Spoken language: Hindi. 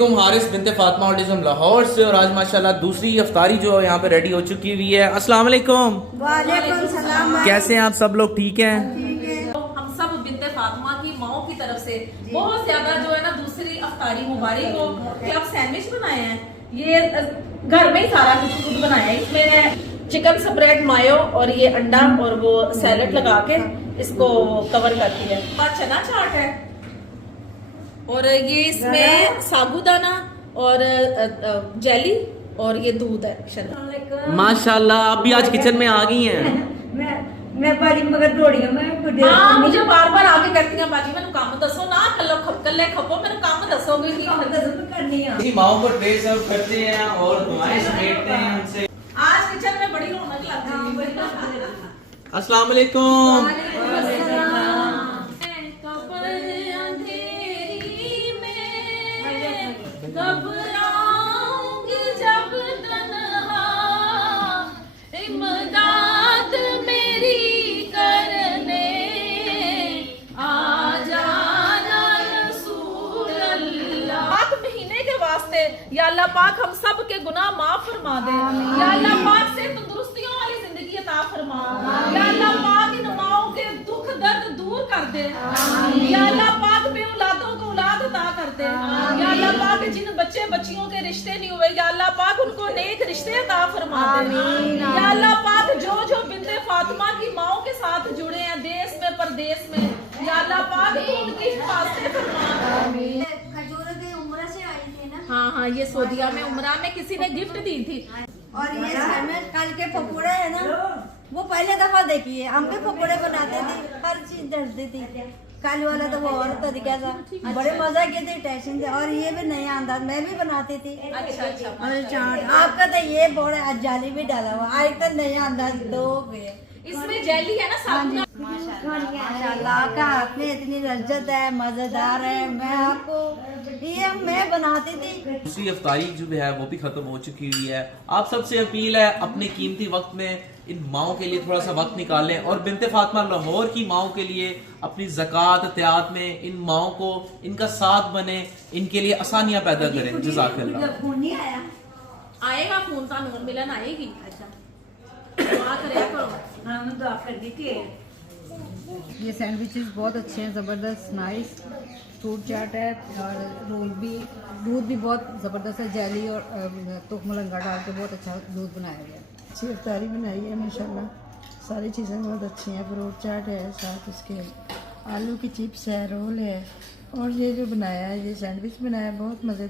हारिस बिनते फातिमा ऑटिज्म लाहौर से, और आज माशाल्लाह दूसरी इफ्तारी जो है यहाँ पे रेडी हो चुकी हुई है। अस्सलाम वालेकुम। वालेकुम सलाम। कैसे हैं आप सब लोग? ठीक हैं? तो हम सब बिनते फातिमा की माओ की तरफ से बहुत ज्यादा जो है ना दूसरी इफ्तारी मुबारक हो कि आप सैंडविच बनाए हैं। ये घर में ही सारा कुछ खुद बनाया है। इसमें चिकन स्प्रेड मायो और ये अंडा और वो सैलेड लगा के इसको कवर करती है। चना चाट है और ये इसमें साबूदाना और जेली और ये दूध है। माशाल्लाह आप भी आज किचन में आ गई हैं। मैं बाजी मगर दौड़ी मैं हाँ, मुझे बार बार आके कहती हैं बाजी मैंने काम दसो ना कल्ले खपो मैंने काम दसोगे कि करनी है। इसी माओ को ट्रे सर्व करते हैं और दुआएं समेटते हैं उनसे। आज किचन में बड़ी रौनक लगती है। अस्सलाम वालेकुम। घबराऊंगी जब तन्हा इमदाद मेरी करने आ जाना रसूल अल्लाह। पाक महीने के वास्ते या अल्लाह पाक हम सब के गुनाह माफ फरमा दे। या अल्लाह पाक से तंदुरुस्तियों वाली जिंदगी अता फरमा। या अल्लाह पाक इन माओं के दुख दर्द दूर कर दे। या अल्लाह पाक बे औलादों को औलाद अता कर दे। या अल्लाह पाक जिन बच्चे बच्चियों के रिश्ते नहीं हुए या अल्लाह पाक उनको नेक रिश्ते अता फरमा दे। या अल्लाह पाक जो जो बिनते फातिमा की माओं के साथ जुड़े हैं देश में परदेश में या अल्लाह पाक तो उनकी हिफाजत फरमा। खजूर के उम्र से आई थी ना। हाँ हाँ, ये सऊदीया में उम्रा में किसी ने गिफ्ट दी थी। और ये सैंडविच कल के पकौड़े है ना, वो पहले दफा देखी है। हम भी पकौड़े बनाते थे, हर चीज डरती थी। कल वाला तो वो और तरीका था, बड़े मजा किए थे, टेंशन से। और ये भी नया अंदाज मैं भी बनाती थी। अच्छा और चाट आपका तो ये बड़ा जाली भी डाला हुआ, आज तक नया अंदाज दो गए। इसमें जेली है ना साबुन। माशाल्लाह का हाथ में इतनी लज्जत है, मजेदार है। मैं आपको ये मैं बनाती थी। दूसरी इफ्तारी जो है वो भी खत्म हो चुकी हुई है। आप सबसे अपील है अपने कीमती वक्त में इन माओं के लिए थोड़ा सा वक्त निकालें और बिनते फातिमा लाहौर की माओं के लिए अपनी ज़कात त्यात में इन माओं को इनका साथ बने, इनके लिए आसानियां पैदा करें। जज़ाकल्लाह। फोन नहीं आया? आएगा फोन का नूर मिलन आएगी। अच्छा दुआ करे करो। हाँ मैं दुआ कर दी थी। ये सैंडविचेस बहुत अच्छे हैं, ज़बरदस्त नाइस। फ्रूट चाट है और रोल भी, दूध भी बहुत ज़बरदस्त है। जेली और तुखमलंगा डाल के बहुत अच्छा दूध बनाया गया। अच्छी इफ्तारी बनाई है माशाल्लाह, सारी चीज़ें बहुत अच्छी हैं। फ्रूट चाट है, साथ उसके आलू की चिप्स है, रोल है, और ये जो बनाया है ये सैंडविच बनाया है, बहुत मज़ेदार।